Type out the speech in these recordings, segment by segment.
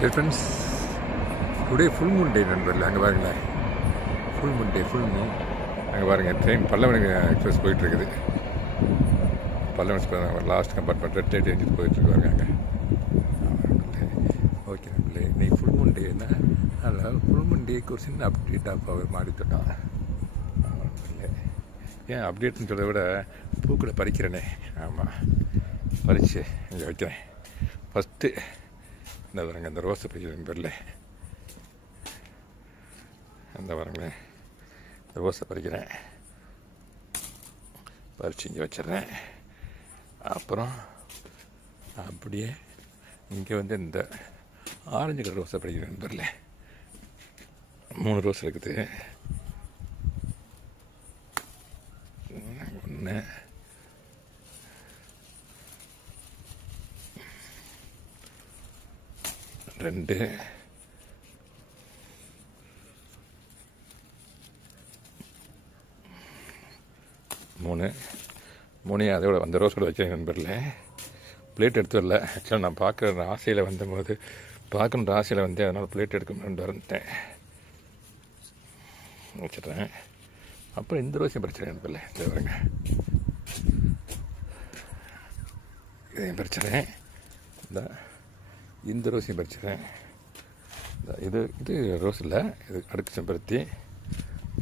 Dear friends, today full moon day நண்பர்கள். அங்கே பாருங்களேன், full moon day, full Moon. அங்கே பாருங்கள், ட்ரெயின் பல்லவன் எக்ஸ்பிரஸ் போயிட்டுருக்குது. Pallavan express last compartment red light எரிஞ்சிட்டு போயிட்டுருக்கு பாருங்க. ஓகே நண்பர்களே, இன்னைக்கு ஃபுல் மூன் டேன்னா அதனால் ஃபுல் மூன் டேக்கு ஒரு சின்ன அப்டேட் ஆஃப் அவர் மாடி தொட்டான். ஏன் அப்டேட்னு சொல்கிறத விட பூக்களை பறிக்கிறேனே. ஆமாம், பறித்து இங்கே வைக்கிறேன். ஃபஸ்ட்டு இந்த வரங்க, இந்த ரோஸை பறிக்கிறேன் பேரில். அந்த வரங்களேன், இந்த ரோஸை பறிக்கிறேன், பறித்து இங்கே வச்சிட்றேன். அப்புறம் அப்படியே இங்கே வந்து இந்த ஆரஞ்சு கலர் ரோஸை பறிக்கிறேன் பேரில். 3 ரோஸ் இருக்குது. 1 2 3 அதோட அந்த ரோஸ் கூட வச்சேன் நண்பரில். பிளேட் எடுத்து வரல. ஆக்சுவலாக நான் பார்க்குற ஆசையில் வந்தபோது, பார்க்கணுன்ற ஆசையில் வந்து அதனால் பிளேட் எடுக்கணும்னு வந்துட்டேன், வச்சிட்றேன். அப்புறம் இந்த ரோஸையும் பறிச்சிடறேன் நண்பரில். இந்த வருங்க, இதையும் பறிச்சிடறேன். இந்த ரோஸையும் பறிச்சிடறேன். இது இது ரோஸ் இல்லை, இது அடுக்கு செம்பருத்தி.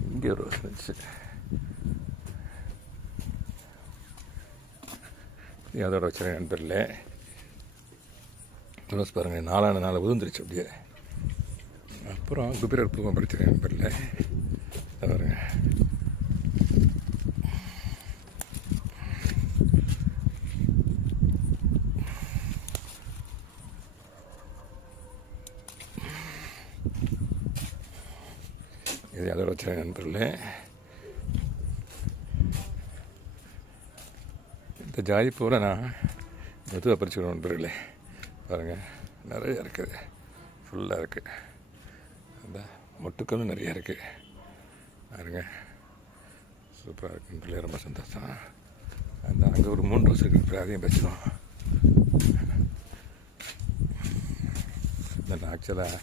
இங்கே ரோஸ் இருந்துச்சு, அதோட வச்சுருக்கேன் நண்பரில். ரோஸ் பாருங்கள், 4 உதிர்ந்துருச்சு அப்படியே. அப்புறம் குபிரர் பூவும் பறிச்சிருக்கேன் நண்பரில். பாருங்க, இது அதோட வச்சுருக்கேன் நண்பரில். இந்த ஜாதி பூவில் நான் மெதுவாக பறிச்சுக்கிறேன் நண்பர்களே. பாருங்கள், நிறையா இருக்குது, ஃபுல்லாக இருக்குது. அந்த மொட்டுக்களும் நிறையா இருக்குது பாருங்க. சூப்பராக இருக்குது நண்பர்களே, ரொம்ப சந்தோஷம். அந்த அங்கே ஒரு 3 ரோஸ் இருக்குது, அதையும் பறிச்சிடும். நான் ஆக்சுவலாக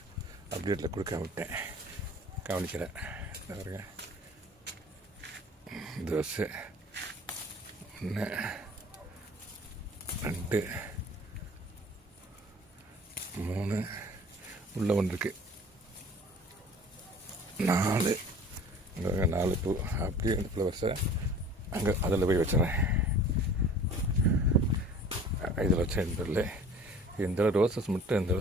அப்டேட்டில் கொடுக்க விட்டேன், கவனிக்கிறேன். பாருங்க, தோசை 1 2 3 உள்ள 1 இருக்குது, 4 இங்கே 4 பூ. அப்படியே அந்த ஃப்ளவர்ஸை அங்கே அதில் போய் வச்சிடறேன். இதில் வச்சேன் இல்லை, இந்த ரோசஸ் மட்டும் இந்த